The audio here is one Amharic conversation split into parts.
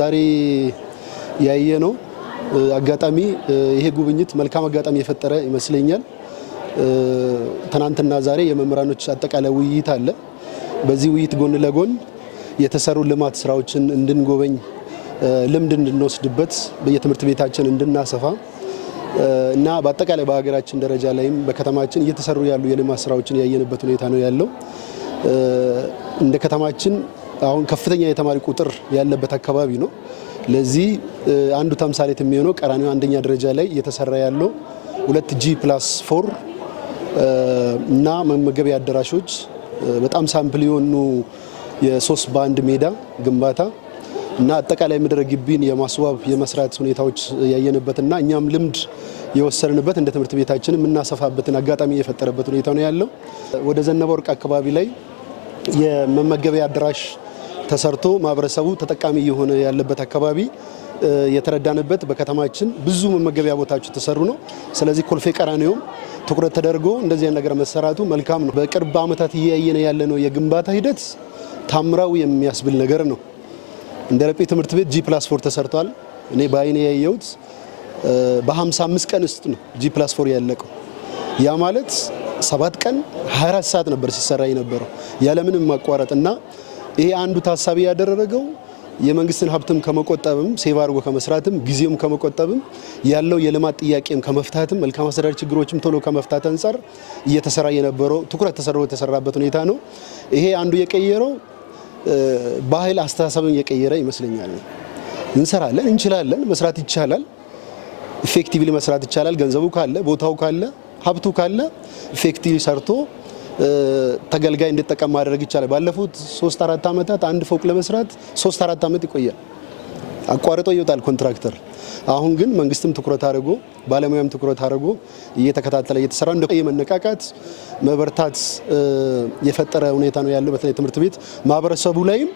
ዛሬ ያየነው አጋጣሚ ይሄ ጉብኝት መልካም አጋጣሚ የፈጠረ ይመስለኛል። ትናንትና ዛሬ የመምህራኖች አጠቃላይ ውይይት አለ። በዚህ ውይይት ጎን ለጎን የተሰሩ ልማት ስራዎችን እንድንጎበኝ ልምድ እንድንወስድበት በየትምህርት ቤታችን እንድናሰፋ እና በአጠቃላይ በሀገራችን ደረጃ ላይም በከተማችን እየተሰሩ ያሉ የልማት ስራዎችን ያየንበት ሁኔታ ነው ያለው። እንደ ከተማችን አሁን ከፍተኛ የተማሪ ቁጥር ያለበት አካባቢ ነው። ለዚህ አንዱ ተምሳሌት የሚሆነው ቀራኒዮ አንደኛ ደረጃ ላይ እየተሰራ ያለው 2G+4 እና መመገቢያ አዳራሾች በጣም ሳምፕል የሆኑ የ3 በአንድ ሜዳ ግንባታ እና አጠቃላይ ምድረ ግቢን የማስዋብ የመስራት ሁኔታዎች ያየንበትና እኛም ልምድ የወሰድንበት እንደ ትምህርት ቤታችን የምናሰፋበትን አጋጣሚ የፈጠረበት ሁኔታ ነው ያለው። ወደ ዘነበ ወርቅ አካባቢ ላይ የመመገቢያ አዳራሽ ተሰርቶ ማህበረሰቡ ተጠቃሚ የሆነ ያለበት አካባቢ የተረዳንበት በከተማችን ብዙ መመገቢያ ቦታዎች ተሰሩ ነው። ስለዚህ ኮልፌ ቀራኒዮም ትኩረት ተደርጎ እንደዚህ ነገር መሰራቱ መልካም ነው። በቅርብ ዓመታት እያየነ ያለነው የግንባታ ሂደት ታምራዊ የሚያስብል ነገር ነው። እንደ ረጴ ትምህርት ቤት G+4 ተሰርቷል። እኔ በአይኔ ያየሁት በ55 ቀን ውስጥ ነው G+4 ያለቀው። ያ ማለት 7 ቀን 24 ሰዓት ነበር ሲሰራ የነበረው ያለምንም ማቋረጥ እና ይሄ አንዱ ታሳቢ ያደረገው የመንግስትን ሀብትም ከመቆጠብም ሴቭ አድርጎ ከመስራትም ጊዜውም ከመቆጠብም ያለው የልማት ጥያቄም ከመፍታትም መልካም አስተዳደር ችግሮችም ቶሎ ከመፍታት አንፃር እየተሰራ የነበረው ትኩረት ተሰርቶ የተሰራበት ሁኔታ ነው። ይሄ አንዱ የቀየረው ባህል አስተሳሰብን የቀየረ ይመስለኛል። እንሰራለን፣ እንችላለን፣ መስራት ይቻላል፣ ኢፌክቲቭሊ መስራት ይቻላል። ገንዘቡ ካለ፣ ቦታው ካለ፣ ሀብቱ ካለ ኢፌክቲቭሊ ሰርቶ ተገልጋይ እንዲጠቀም ማድረግ ይቻላል። ባለፉት 3-4 ዓመታት አንድ ፎቅ ለመስራት 3-4 ዓመት ይቆያል፣ አቋርጦ ይወጣል ኮንትራክተር። አሁን ግን መንግስትም ትኩረት አድርጎ ባለሙያም ትኩረት አድርጎ እየተከታተለ እየተሰራ እንደ የመነቃቃት መበርታት የፈጠረ ሁኔታ ነው ያለው። በተለይ ትምህርት ቤት ማህበረሰቡ ላይም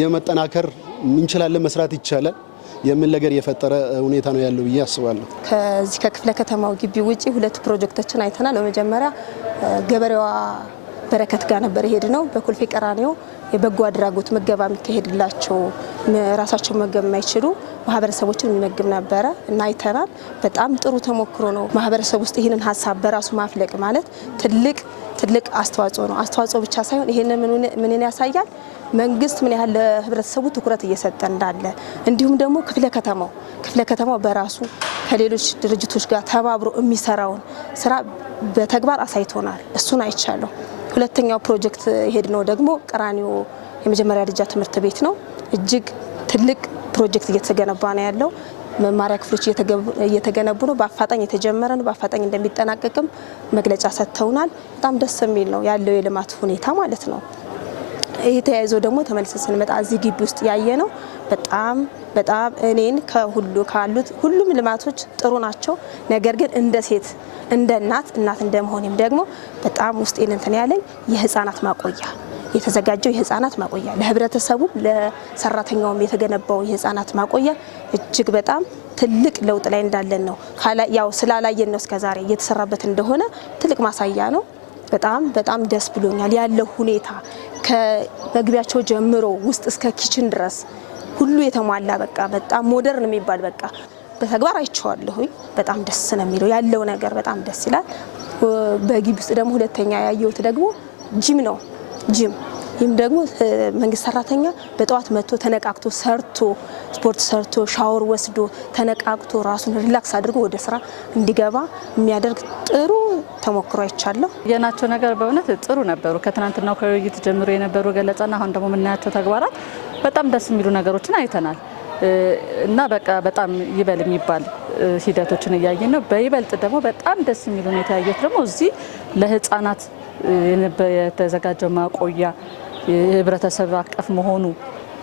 የመጠናከር እንችላለን መስራት ይቻላል የሚል ነገር የፈጠረ ሁኔታ ነው ያለው ብዬ አስባለሁ። ከዚህ ከክፍለ ከተማው ግቢ ውጪ 2 ፕሮጀክቶችን አይተናል። በመጀመሪያ ገበሬዋ በረከት ጋር ነበር የሄድ ነው። በኮልፌ ቀራኒዮ የበጎ አድራጎት ምገባ የሚካሄድላቸው ራሳቸው መገብ የማይችሉ ማህበረሰቦችን የሚመግብ ነበረ እና አይተናል። በጣም ጥሩ ተሞክሮ ነው። ማህበረሰብ ውስጥ ይህንን ሀሳብ በራሱ ማፍለቅ ማለት ትልቅ አስተዋጽኦ ነው። አስተዋጽኦ ብቻ ሳይሆን ይህንን ምንን ያሳያል? መንግስት ምን ያህል ለህብረተሰቡ ትኩረት እየሰጠ እንዳለ፣ እንዲሁም ደግሞ ክፍለ ከተማው በራሱ ከሌሎች ድርጅቶች ጋር ተባብሮ የሚሰራውን ስራ በተግባር አሳይቶናል። እሱን አይቻለሁ። ሁለተኛው ፕሮጀክት ሄድ ነው ደግሞ ቀራኒዮ የመጀመሪያ ደረጃ ትምህርት ቤት ነው። እጅግ ትልቅ ፕሮጀክት እየተገነባ ነው ያለው። መማሪያ ክፍሎች እየተገነቡ ነው። በአፋጣኝ የተጀመረ ነው። በአፋጣኝ እንደሚጠናቀቅም መግለጫ ሰጥተውናል። በጣም ደስ የሚል ነው ያለው የልማት ሁኔታ ማለት ነው። ይሄ ተያይዞ ደግሞ ተመልሰን ስንመጣ እዚህ ግቢ ውስጥ ያየ ነው በጣም እኔን ካሉት ሁሉም ልማቶች ጥሩ ናቸው። ነገር ግን እንደ ሴት እንደ እናት እንደመሆኔም ደግሞ በጣም ውስጤን እንትን ያለኝ የህፃናት ማቆያ የተዘጋጀው የህፃናት ማቆያ ለህብረተሰቡ ለሰራተኛውም የተገነባው የህፃናት ማቆያ እጅግ በጣም ትልቅ ለውጥ ላይ እንዳለን ነው። ያው ስላላየን ነው እስከዛሬ እየተሰራበት እንደሆነ ትልቅ ማሳያ ነው። በጣም ደስ ብሎኛል ያለው ሁኔታ ከመግቢያቸው ጀምሮ ውስጥ እስከ ኪችን ድረስ ሁሉ የተሟላ በጣም ሞደርን የሚባል በተግባር አይቼዋለሁኝ። በጣም ደስ ነው የሚለው ያለው ነገር በጣም ደስ ይላል። በግቢ ውስጥ ደግሞ ሁለተኛ ያየሁት ደግሞ ጂም ነው። ይህም ደግሞ መንግስት ሰራተኛ በጠዋት መጥቶ ተነቃቅቶ ሰርቶ ስፖርት ሰርቶ ሻወር ወስዶ ተነቃቅቶ ራሱን ሪላክስ አድርጎ ወደ ስራ እንዲገባ የሚያደርግ ጥሩ ተሞክሮ አይቻለሁ። የናቸው ነገር በእውነት ጥሩ ነበሩ። ከትናንትናው ከውይይት ጀምሮ የነበሩ ገለጻና አሁን ደግሞ የምናያቸው ተግባራት በጣም ደስ የሚሉ ነገሮችን አይተናል እና በጣም ይበል የሚባል ሂደቶችን እያየን ነው። በይበልጥ ደግሞ በጣም ደስ የሚሉ ሁኔታ ያየሁት ደግሞ እዚህ ለህፃናት የተዘጋጀው ማቆያ የህብረተሰብ አቀፍ መሆኑ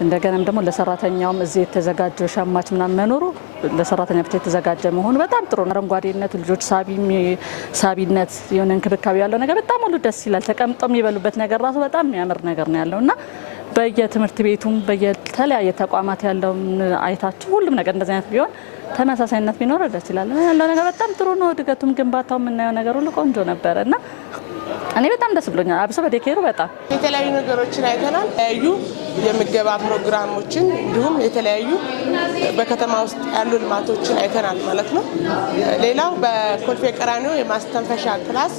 እንደገናም ደግሞ ለሰራተኛውም እዚህ የተዘጋጀው ሻማች ምናምን መኖሩ ለሰራተኛ ብቻ የተዘጋጀ መሆኑ በጣም ጥሩ ነው። አረንጓዴነት፣ ልጆች ሳቢነት፣ የሆነ እንክብካቤ ያለው ነገር በጣም ሁሉ ደስ ይላል። ተቀምጠው የሚበሉበት ነገር ራሱ በጣም የሚያምር ነገር ነው ያለውና በየትምህርት ቤቱም በየተለያየ ተቋማት ያለውን አይታችሁ ሁሉም ነገር እንደዚህ አይነት ቢሆን ተመሳሳይነት ቢኖር ደስ ይላል። ያለው ነገር በጣም ጥሩ ነው። እድገቱም ግንባታው የምናየው ነገር ሁሉ ቆንጆ ነበረ እና እኔ በጣም ደስ ብሎኛል። አብሶ በዴኬሩ በጣም የተለያዩ ነገሮችን አይተናል። የተለያዩ የምገባ ፕሮግራሞችን እንዲሁም የተለያዩ በከተማ ውስጥ ያሉ ልማቶችን አይተናል ማለት ነው። ሌላው በኮልፌ ቀራኒዮ የማስተንፈሻ ክላስ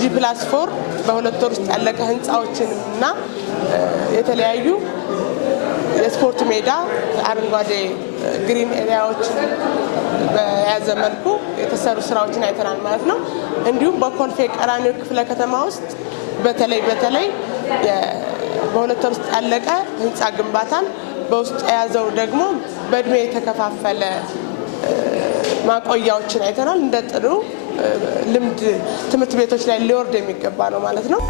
G+4 በ2 ወር ውስጥ ያለቀ ህንፃዎችን እና የተለያዩ የስፖርት ሜዳ አረንጓዴ ግሪን ኤሪያዎችን በያዘ መልኩ የተሰሩ ስራዎችን አይተናል ማለት ነው። እንዲሁም በኮልፌ ቀራኒዮ ክፍለ ከተማ ውስጥ በተለይ በ2 ወር ውስጥ ያለቀ ህንፃ ግንባታን በውስጥ የያዘው ደግሞ በእድሜ የተከፋፈለ ማቆያዎችን አይተናል። እንደ ጥሩ ልምድ ትምህርት ቤቶች ላይ ሊወርድ የሚገባ ነው ማለት ነው።